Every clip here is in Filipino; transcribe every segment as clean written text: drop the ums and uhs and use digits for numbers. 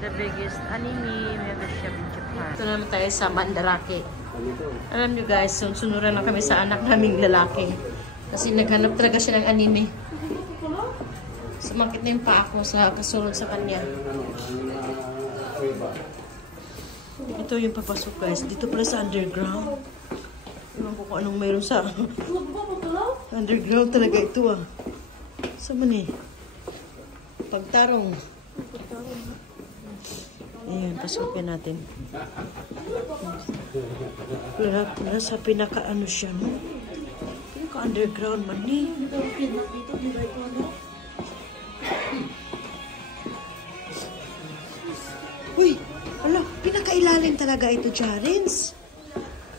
the biggest anime membership in Japan. Ito naman tayo sa Mandarake. Alam nyo guys, sunuran na kami sa anak naming lalaki. Kasi naghanap talaga siya ng anime. Sumakit na yung paa ko sa kasunod sa kanya. Ito yung papasok guys. Dito pala sa underground. Ewan ko kung anong mayroon sa underground talaga ito ah. Saan man eh? Pagtarong. Ayan, pasukin natin. Wala sa pinaka ano siya, no? Pinaka underground man eh. Uy! Ala, pinakailalim talaga ito, Jarens.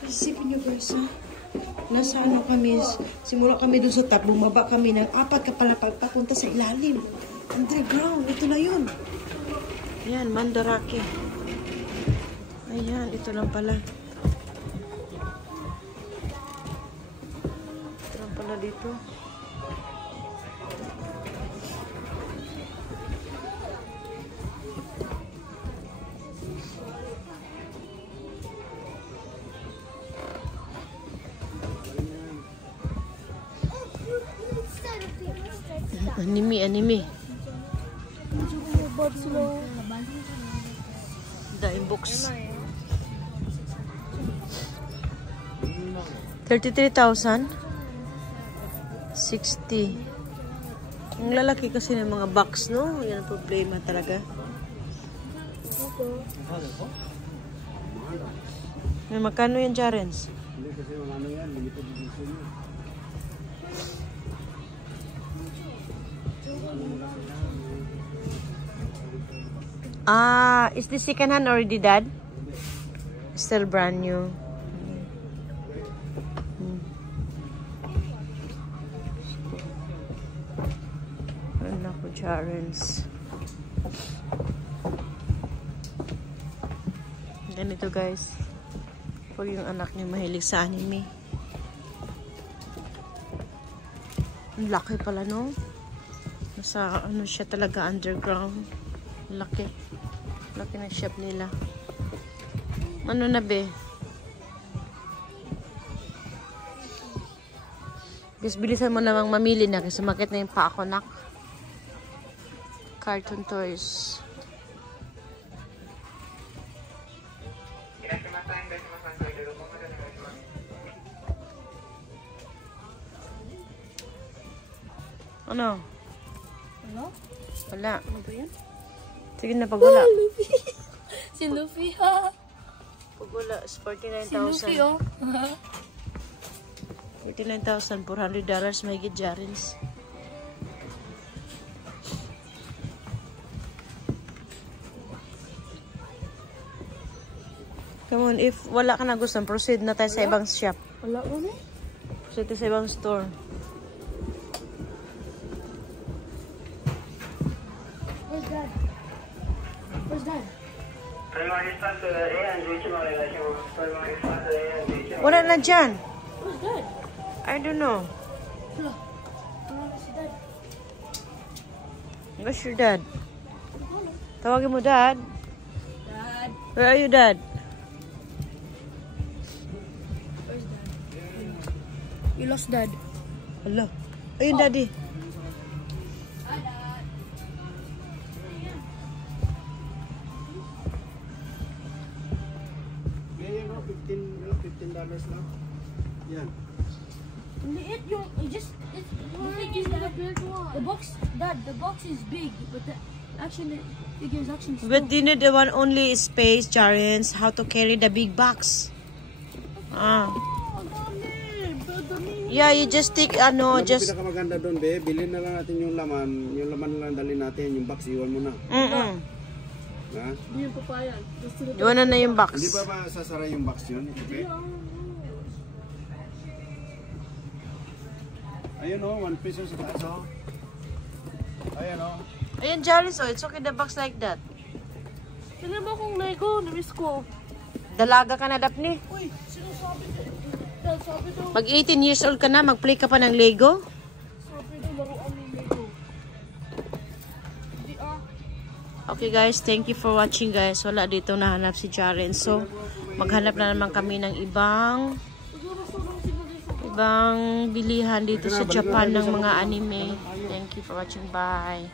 Isipin nyo guys, ha? Nasa ano kami, simula kami dun sa top, bumaba kami ng 4 kapalapag papunta sa ilalim. Underground, ito na yun. Ayan, Mandarake. Ayan, ito lang pala. Ito lang pala dito. Anime. Daing box. 33,000. 60. Ang lalaki kasi ng mga box, no? Yan ang problema talaga. Magkano yan, Jarens? Hindi kasi ano yan, limited edition yan. Ah, is this second hand already, Dad? Still brand new. Ano ko, Jarens. Ganito, guys. Pag yung anak niya mahilig sa anime. Ang laki pala, no? Nasa, ano siya talaga, underground. Laki. Laki na shop nila. Ano na be? Guys, bilisan mo namang mamili na kasi sumakit na yung paa ko, nak. Cartoon toys. Ano? Ano? Wala. Ano ba yan? Sige na, pag wala. Luffy. Si Luffy, ha? Pag wala, is Si Luffy, 49,000. oh. $49,400 may higit, Jarens. Come on, if wala ka na gusto, proceed na tayo sa ibang shop. Wala ko na. Proceed tayo sa ibang store. Where's Dad? Where's Dad? Wala na dyan. Where's Dad? I don't know. Wala. Wala na si Dad. Where's your dad? Tawagin mo, Dad. Dad. Where are you, Dad? Where's Dad? You lost Dad. Hello. Ayun, Daddy. Hi, Dad. Yan, $15 lang. Yan. It just the box, Dad. The box is big, but the figure is actually small. But you need the one only space, Jarens. How to carry the big box. Ah. Yeah, you just take, ano, Ano just... pinakamaganda doon, be? Bilhin na lang natin yung laman. Yung laman na lang dalhin natin. Yung box, iwan mo na. Mm-mm. Ha? Hindi yung papaya. Iwanan na yung box. Hindi ba masasara yung box yun? Okay? Ayun o, 1 peso sa taas o. Ayun o. Ayan, Jarens, oh, it's okay the box like that. Tignan mo kung Lego, na-miss ko. Dalaga ka na, Daphne. Uy, sinasabi ko. Dad, sabi daw. Mag 18 years old ka na, mag-play ka pa ng Lego. Sabi daw, laruan ng Lego. Hindi Okay guys, thank you for watching guys. Wala dito nahanap si Jaren. So, maghanap na naman kami ng ibang bilihan dito sa Japan ng mga anime. Thank you for watching. Bye.